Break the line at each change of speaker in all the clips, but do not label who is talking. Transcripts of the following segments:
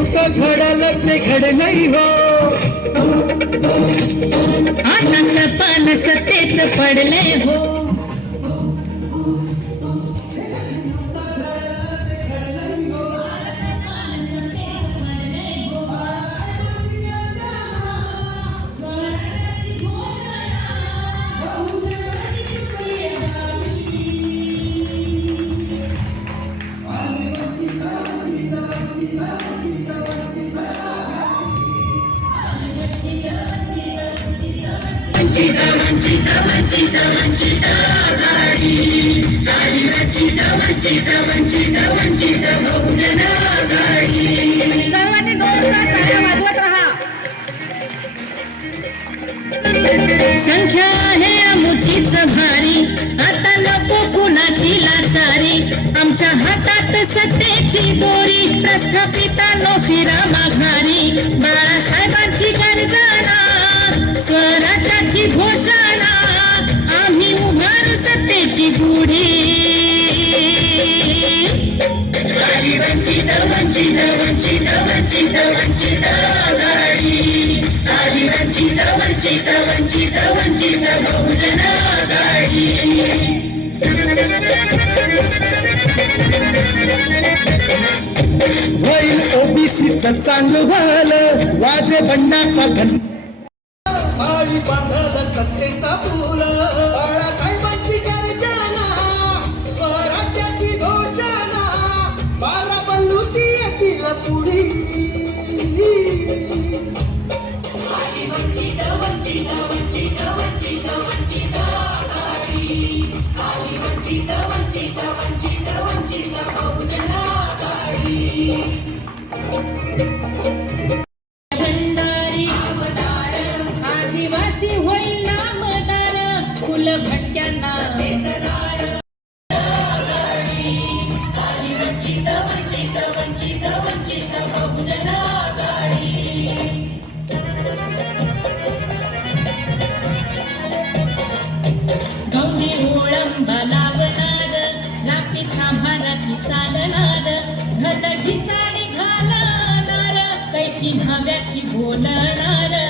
होतं घडलं ते घडलंय हो
आता सपन सत्तेच पडले हो सर्वांनी जोरदार टाळ्या वाजवत राहा. संख्या आहे अमुचीच भारी. आता नको कुणाची लाचारी आमच्या हातात सत्तेची दोरी. प्रस्थापिता सत्तेची गुढी. वंचित वंचित वंचित वंचित आघाडी आली वंचित वंचित वंचित वंचित बहुजन आघाडी
होईल ओबीसीचं चांगलं झालं वाजे बंडाचा घन बांधल सत्तेचा फुल
घालणार कैची भाव्याची बोलणार.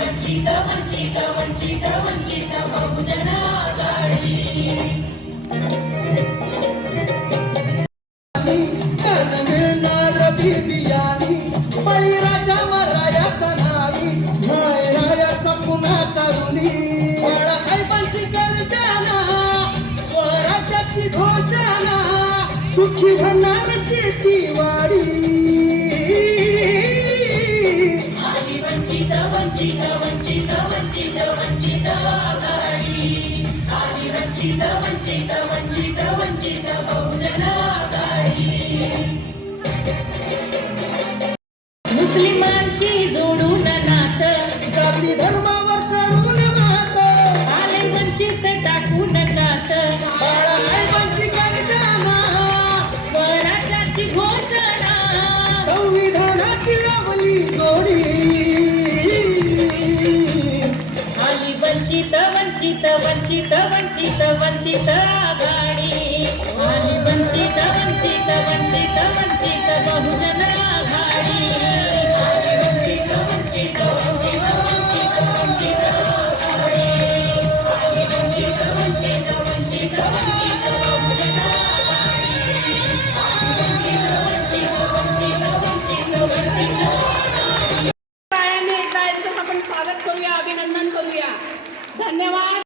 వంచిత వంచిత వంచిత వంచిత బహుజనా घोषणा सुखी होणार शेतीवाडी.
आली वंचित वंचित वंचित वंचित वंचित आघाडी. आली वंचित वंचित वंचित वंचित बहुजन आघाडी.
मुस्लिमांशी जोडून वंचित वंचित वंचित आघाडी आणि वंचित वंचित वंचित वंचित बहुजन आघाडी
वंचित वंचित वंचित वंचित वंचित आघाडी वंचित वंचित वंचित वंचित बहुजन आघाडी वंचित वंचित वंचित वंचित वंचित
पायाने आपण स्वागत करूया अभिनंदन करूया धन्यवाद